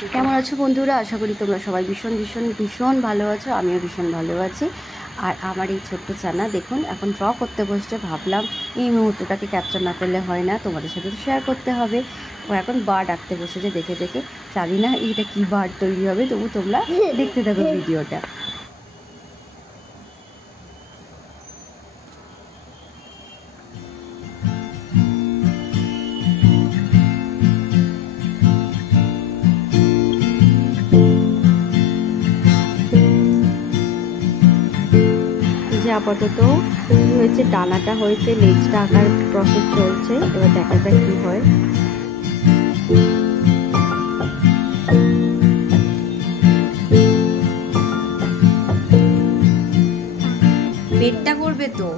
কেমন আছো বন্ধুরা? আশা করি তোমরা সবাই ভীষণ ভীষণ ভীষণ ভালো আছো। আমিও ভীষণ ভালো আছি। আর আমার এই ছোট্ট চানা দেখুন এখন ড্র করতে বসছে। ভাবলাম এই মুহূর্তটাকে ক্যাপচার না করলে হয় না, তোমাদের সাথে তো শেয়ার করতে হবে। ও এখন বার্ড আঁকতে বসেছে। দেখে দেখে জানি না এইটা কী বার্ড তৈরি হবে, তবু তোমরা দেখতে থাকো ভিডিওটা। আপাতত হয়েছে, ডানাটা হয়েছে, লেজটা আঁকার প্রসেস চলছে। এবার দেখা যাক কি হয়। পেটটা করবে তো,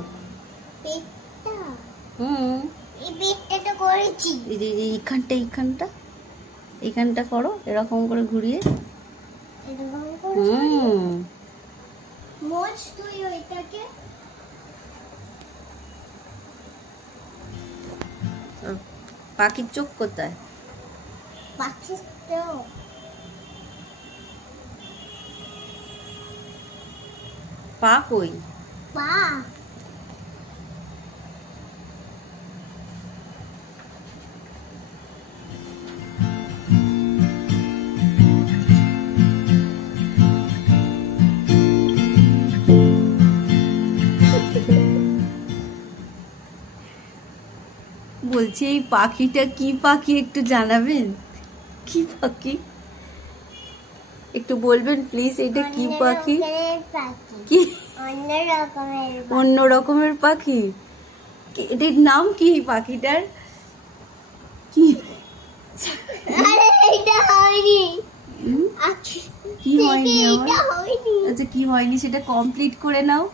এইখানটা করো এরকম করে ঘুরিয়ে। পাখির চোখ কোথায়? পাখির চোখ পা কই? পা বলছি এই পাখিটা কি পাখি একটু জানাবেন? কি পাখি একটু বলবেন প্লিজ? এটা কি পাখি? কি অন্য রকমের পাখি? এটার নাম কি পাখিটার? কি কি হয়নি? আচ্ছা কি হয়নি সেটা কমপ্লিট করে নাও।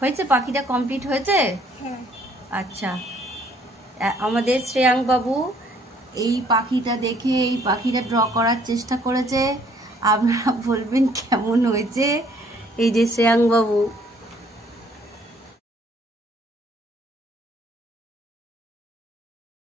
হয়েছে? পাখিটা কমপ্লিট হয়েছে? আচ্ছা, আমাদের শ্রেয়াং বাবু এই পাখিটা দেখে এই পাখিটা ড্র করার চেষ্টা করেছে। আপনারা বলবেন কেমন হয়েছে। এই যে শ্রেয়াং বাবু